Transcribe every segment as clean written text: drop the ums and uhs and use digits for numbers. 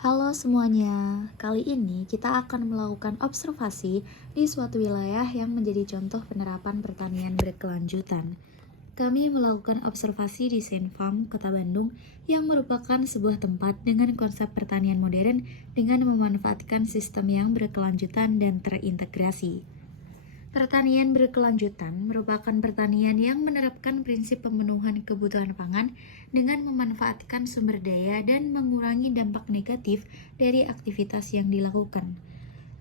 Halo semuanya, kali ini kita akan melakukan observasi di suatu wilayah yang menjadi contoh penerapan pertanian berkelanjutan. Kami melakukan observasi di Senfarm, Kota Bandung, yang merupakan sebuah tempat dengan konsep pertanian modern dengan memanfaatkan sistem yang berkelanjutan dan terintegrasi. Pertanian berkelanjutan merupakan pertanian yang menerapkan prinsip pemenuhan kebutuhan pangan dengan memanfaatkan sumber daya dan mengurangi dampak negatif dari aktivitas yang dilakukan.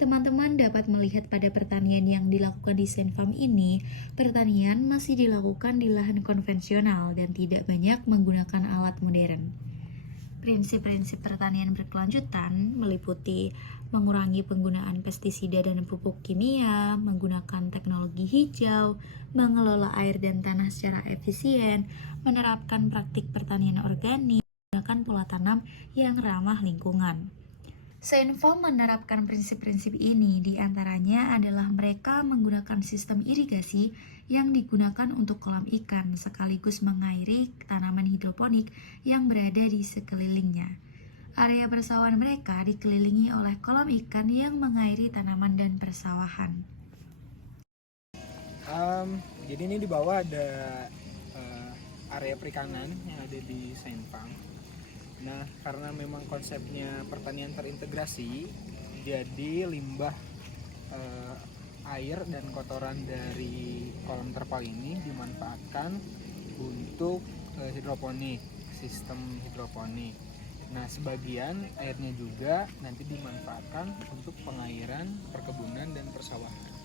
Teman-teman dapat melihat pada pertanian yang dilakukan di Senfarm ini, pertanian masih dilakukan di lahan konvensional dan tidak banyak menggunakan alat modern. Prinsip-prinsip pertanian berkelanjutan meliputi mengurangi penggunaan pestisida dan pupuk kimia, menggunakan teknologi hijau, mengelola air dan tanah secara efisien, menerapkan praktik pertanian organik, menggunakan pola tanam yang ramah lingkungan. Senfarm menerapkan prinsip-prinsip ini, diantaranya adalah mereka menggunakan sistem irigasi yang digunakan untuk kolam ikan sekaligus mengairi tanaman hidroponik yang berada di sekelilingnya. Area persawahan mereka dikelilingi oleh kolam ikan yang mengairi tanaman dan persawahan. Jadi ini di bawah ada area perikanan yang ada di Sampang. Nah, karena memang konsepnya pertanian terintegrasi, jadi limbah air dan kotoran dari kolam terpal ini dimanfaatkan untuk hidroponik, sistem hidroponik. Nah, sebagian airnya juga nanti dimanfaatkan untuk pengairan perkebunan dan persawahan.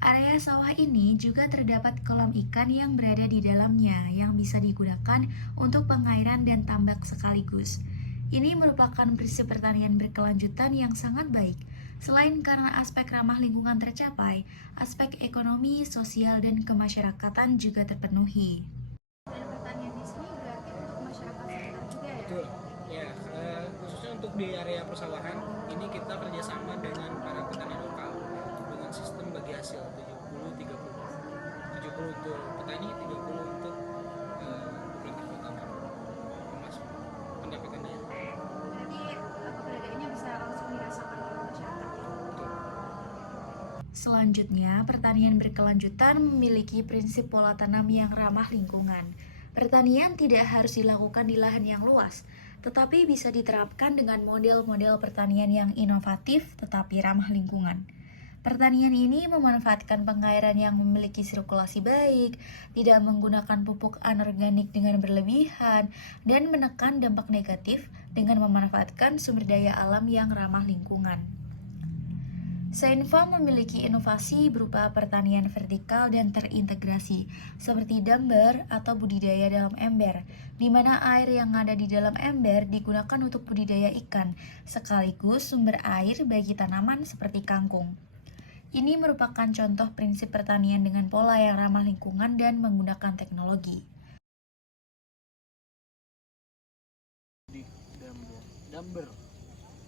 Area sawah ini juga terdapat kolam ikan yang berada di dalamnya yang bisa digunakan untuk pengairan dan tambak sekaligus. Ini merupakan prinsip pertanian berkelanjutan yang sangat baik. Selain karena aspek ramah lingkungan tercapai, aspek ekonomi, sosial, dan kemasyarakatan juga terpenuhi. Dan pertanian di sini berarti untuk masyarakat sekitar juga ya? Betul. Ya, khususnya untuk di area persawahan, ini kita kerjasama dengan para petani lokal dengan sistem bagi hasil 70-30. 70 untuk petani, 30 untuk pemerintah kota Bandung. Termasuk pendapatannya. Berarti keberadaannya bisa langsung dirasakan oleh masyarakat. Betul. Selanjutnya, pertanian berkelanjutan memiliki prinsip pola tanam yang ramah lingkungan. Pertanian tidak harus dilakukan di lahan yang luas, tetapi bisa diterapkan dengan model-model pertanian yang inovatif tetapi ramah lingkungan. Pertanian ini memanfaatkan pengairan yang memiliki sirkulasi baik, tidak menggunakan pupuk anorganik dengan berlebihan, dan menekan dampak negatif dengan memanfaatkan sumber daya alam yang ramah lingkungan. Senfarm memiliki inovasi berupa pertanian vertikal dan terintegrasi, seperti damber atau budidaya dalam ember, di mana air yang ada di dalam ember digunakan untuk budidaya ikan, sekaligus sumber air bagi tanaman seperti kangkung. Ini merupakan contoh prinsip pertanian dengan pola yang ramah lingkungan dan menggunakan teknologi. Di damber.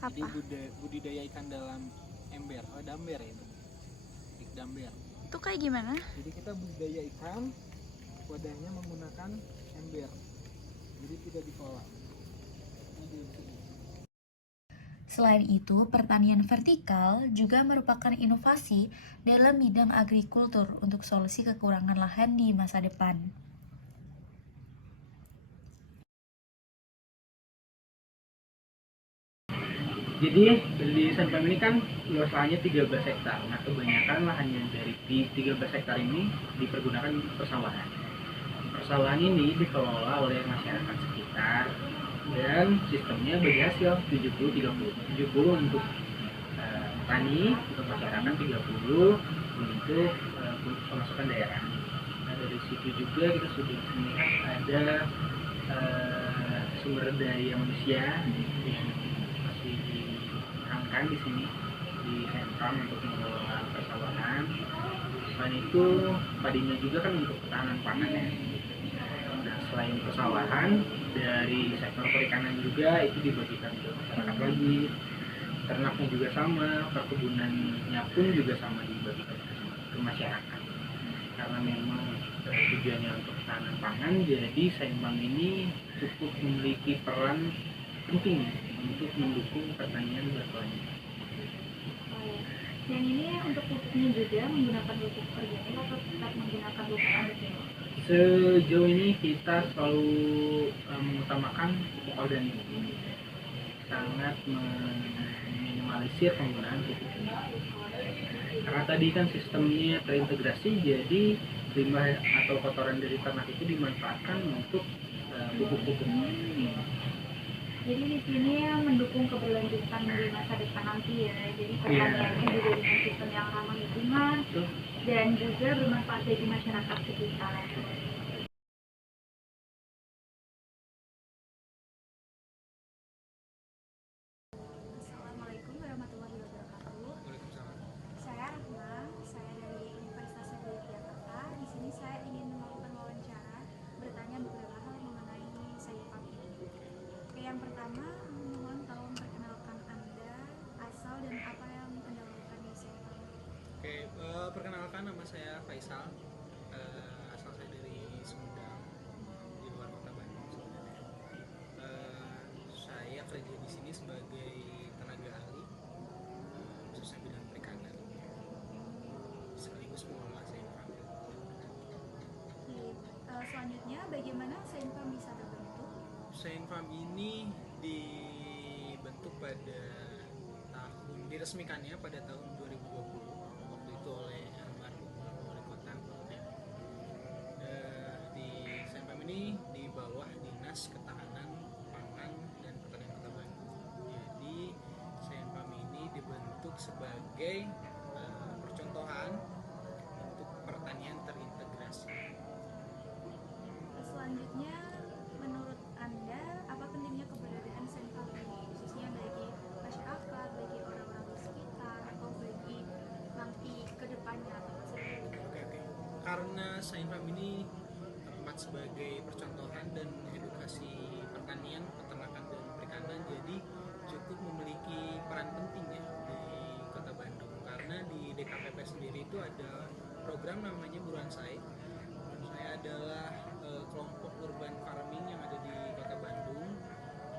Jadi Apa? budidaya ikan dalam ember. Oh, damber ya itu. Di damber. Itu kayak gimana? Jadi kita budidaya ikan, wadahnya menggunakan ember. Jadi tidak di kolam. Selain itu, pertanian vertikal juga merupakan inovasi dalam bidang agrikultur untuk solusi kekurangan lahan di masa depan. Jadi di Senpem ini kan luas lahannya 13 hektar. Nah, kebanyakan lahannya dari 13 hektar ini dipergunakan untuk persawahan. Persawahan ini dikelola oleh masyarakat sekitar dan sistemnya bagi hasil 70-30. 70 untuk petani, untuk masyarakat 30 untuk pemasukan daerah. Nah, dari situ juga kita sudah melihat ada sumber daya manusia yang masih diangkat di sini di Senfarm untuk mengelola persawahan. Selain itu padinya juga kan untuk ketahanan pangan ya. Nah, selain persawahan dari sektor perikanan juga itu dibagikan ke masyarakat lagi. Ternaknya juga sama, perkebunannya pun juga sama dibagikan ke masyarakat. Karena memang tujuannya untuk ketahanan pangan, jadi Senfarm ini cukup memiliki peran penting untuk mendukung pertanian berkelanjutan. Dan ini untuk pupuknya juga menggunakan pupuk organik atau tetap menggunakan pupuk konvensional? Sejauh ini kita selalu mengutamakan pupuk organik, sangat meminimalisir penggunaan pupuk kimia. Karena tadi kan sistemnya terintegrasi, jadi limbah atau kotoran dari ternak itu dimanfaatkan untuk pupuk-pupuk. Jadi di sini mendukung keberlanjutan di masa depan nanti ya. Jadi pertaniannya juga dengan sistem yang ramah lingkungan dan juga bermanfaat bagi masyarakat sekitar. Assalamualaikum warahmatullahi wabarakatuh. Saya Rahma, saya dari Universitas Negeri Yogyakarta. Di sini saya ingin melakukan wawancara, bertanya beberapa hal mengenai Saifam ini. Oke, yang pertama, mohon tolong perkenalkan Anda, asal dan apa yang Anda lakukan di Saifam. Oke, perkenalkan nama saya Faisal, asal saya dari Sumedang, di luar kota Bandung sebenarnya. Saya kerja di sini sebagai tenaga ahli, khususnya bidang perikanan, sekaligus mengelola Saifam. Selanjutnya, bagaimana Saifam bisa terbentuk? Saifam ini dibentuk pada diresmikannya pada tahun 2020, waktu itu oleh almarhum wali kota. Di Saifam ini di bawah Dinas Ketahanan Pangan dan Pertanian Kota Bandung. Jadi Saifam ini dibentuk sebagai percontohan untuk pertanian terintegrasi. Selanjutnya, menurut Anda, apa pentingnya keberadaan Saifam ini, khususnya bagi masyarakat, bagi orang-orang di sekitar, atau bagi nanti ke depannya atau masa depan? Oke. Karena Saifam ini tepat sebagai percontohan dan edukasi pertanian, peternakan dan perikanan, jadi cukup memiliki peran penting ya di Kota Bandung. Karena di DKPP sendiri itu ada program namanya Buransai. Buransai adalah kelompok urban farming yang ada di Kota Bandung.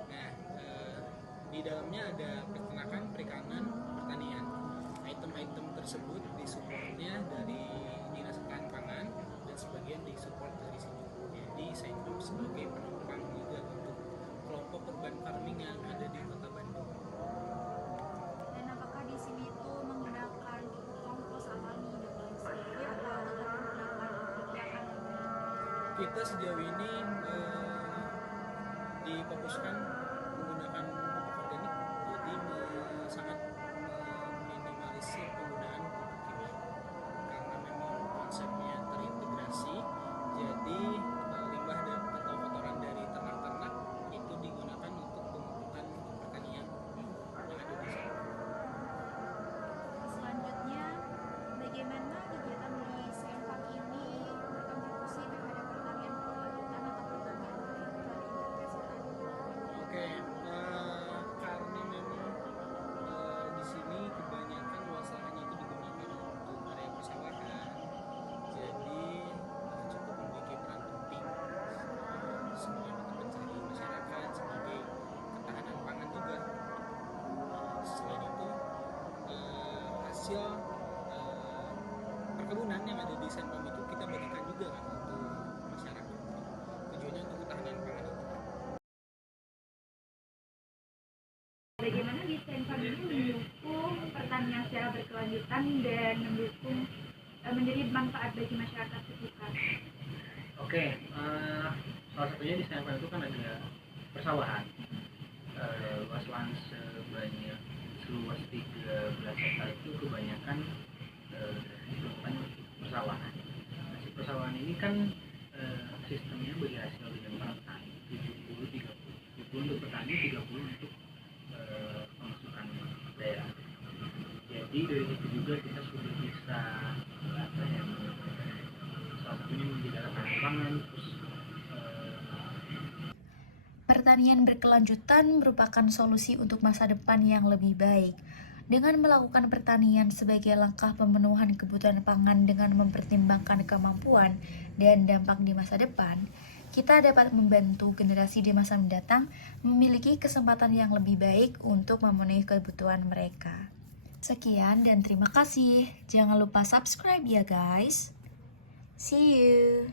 Nah, di dalamnya ada peternakan, perikanan, pertanian. Item-item tersebut disupportnya dari Dinas Ketahanan Pangan dan sebagian disupport dari sini. Jadi saya hidup sebagai penopang juga untuk kelompok urban farming yang ada di Kota Bandung. Dan apakah di sini itu menggunakan pupuk kompos alami dan lain sebagainya, atau tetap menggunakan pupuk yang ada? Kita sejauh ini difokuskan menggunakan pupuk organik, jadi sangat meminimalisir penggunaan pupuk kimia karena memang konsepnya terintegrasi. Jadi limbah dan atau kotoran dari ternak-ternak itu digunakan untuk pemupukan pertanian yang ada di sana. Selanjutnya, bagaimana kegiatan di Saifam ini berkontribusi terhadap pertanian berkelanjutan atau pertanian terintegrasi tadi? Oke, karena memang di sini kebanyakan luas lahannya itu digunakan untuk area persawahan, jadi cukup memiliki peran penting sebagai mata pencaharian masyarakat, sebagai ketahanan pangan juga. Selain itu, hasil perkebunan yang ada di Saifam itu kita bagikan juga kan untuk masyarakat. Tujuannya untuk ketahanan pangan itu. Bagaimana di Saifam ini mendukung pertanian secara berkelanjutan dan mendukung menjadi manfaat bagi masyarakat sekitar? Oke, salah satunya di Saifam itu kan ada persawahan, luas lahan seluas 13 hektar itu kebanyakan diperuntukkan untuk persawahan. Nah, si persawahan ini kan sistemnya bagi hasil dengan para petani 70-30 untuk petani, 30 untuk pemasukan daerah. Jadi dari situ juga kita sudah bisa salah satunya menjaga pangan, terus Pertanian berkelanjutan merupakan solusi untuk masa depan yang lebih baik. Dengan melakukan pertanian sebagai langkah pemenuhan kebutuhan pangan dengan mempertimbangkan kemampuan dan dampak di masa depan, kita dapat membantu generasi di masa mendatang memiliki kesempatan yang lebih baik untuk memenuhi kebutuhan mereka. Sekian dan terima kasih. Jangan lupa subscribe ya guys. See you.